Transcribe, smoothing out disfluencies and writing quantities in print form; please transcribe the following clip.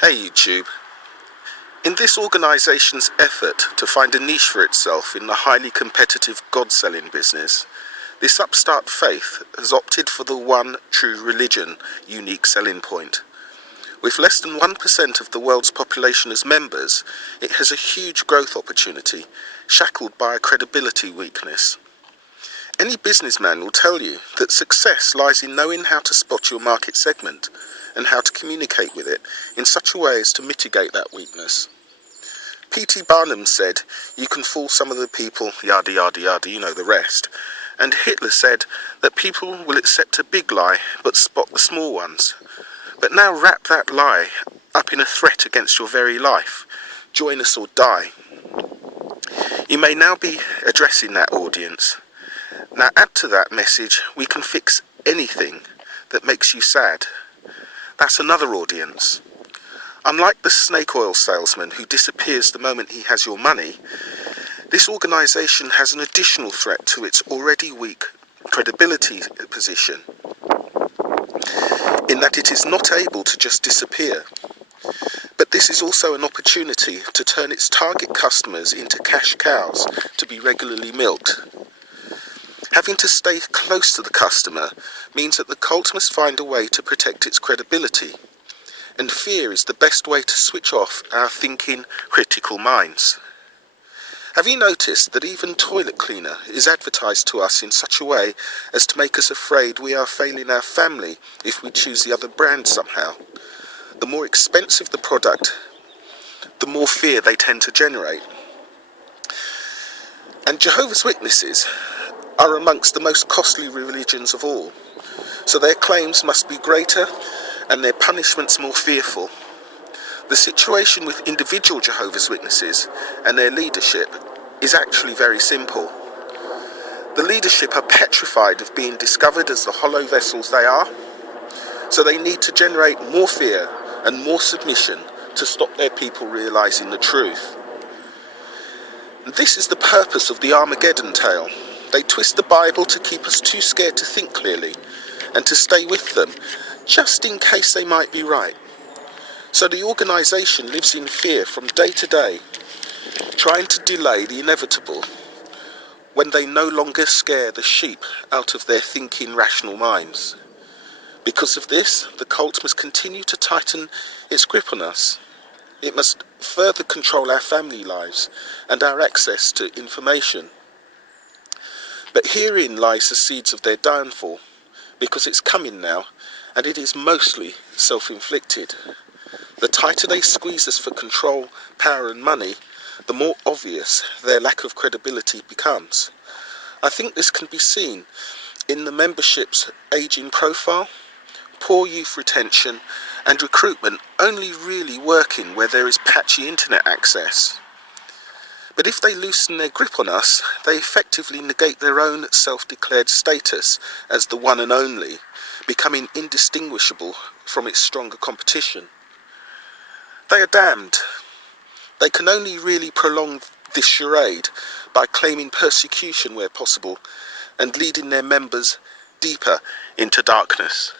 Hey YouTube. In this organisation's effort to find a niche for itself in the highly competitive God-selling business, this upstart faith has opted for the one true religion unique selling point. With less than 1% of the world's population as members, it has a huge growth opportunity, shackled by a credibility weakness. Any businessman will tell you that success lies in knowing how to spot your market segment and how to communicate with it in such a way as to mitigate that weakness. P.T. Barnum said, "You can fool some of the people, yada yada yada, you know the rest." And Hitler said that people will accept a big lie but spot the small ones. But now wrap that lie up in a threat against your very life. Join us or die. You may now be addressing that audience. Now add to that message, "We can fix anything that makes you sad." That's another audience. Unlike the snake oil salesman who disappears the moment he has your money, this organisation has an additional threat to its already weak credibility position, in that it is not able to just disappear. But this is also an opportunity to turn its target customers into cash cows to be regularly milked. Having to stay close to the customer means that the cult must find a way to protect its credibility, and fear is the best way to switch off our thinking, critical minds. Have you noticed that even toilet cleaner is advertised to us in such a way as to make us afraid we are failing our family if we choose the other brand somehow? The more expensive the product, the more fear they tend to generate. And Jehovah's Witnesses are amongst the most costly religions of all, so their claims must be greater and their punishments more fearful. The situation with individual Jehovah's Witnesses and their leadership is actually very simple. The leadership are petrified of being discovered as the hollow vessels they are, so they need to generate more fear and more submission to stop their people realising the truth. And this is the purpose of the Armageddon tale. They twist the Bible to keep us too scared to think clearly and to stay with them, just in case they might be right. So the organisation lives in fear from day to day, trying to delay the inevitable when they no longer scare the sheep out of their thinking, rational minds. Because of this, the cult must continue to tighten its grip on us. It must further control our family lives and our access to information. But herein lies the seeds of their downfall, because it's coming now, and it is mostly self-inflicted. The tighter they squeeze us for control, power and money, the more obvious their lack of credibility becomes. I think this can be seen in the membership's ageing profile, poor youth retention and recruitment only really working where there is patchy internet access. But if they loosen their grip on us, they effectively negate their own self-declared status as the one and only, becoming indistinguishable from its stronger competition. They are damned. They can only really prolong this charade by claiming persecution where possible and leading their members deeper into darkness.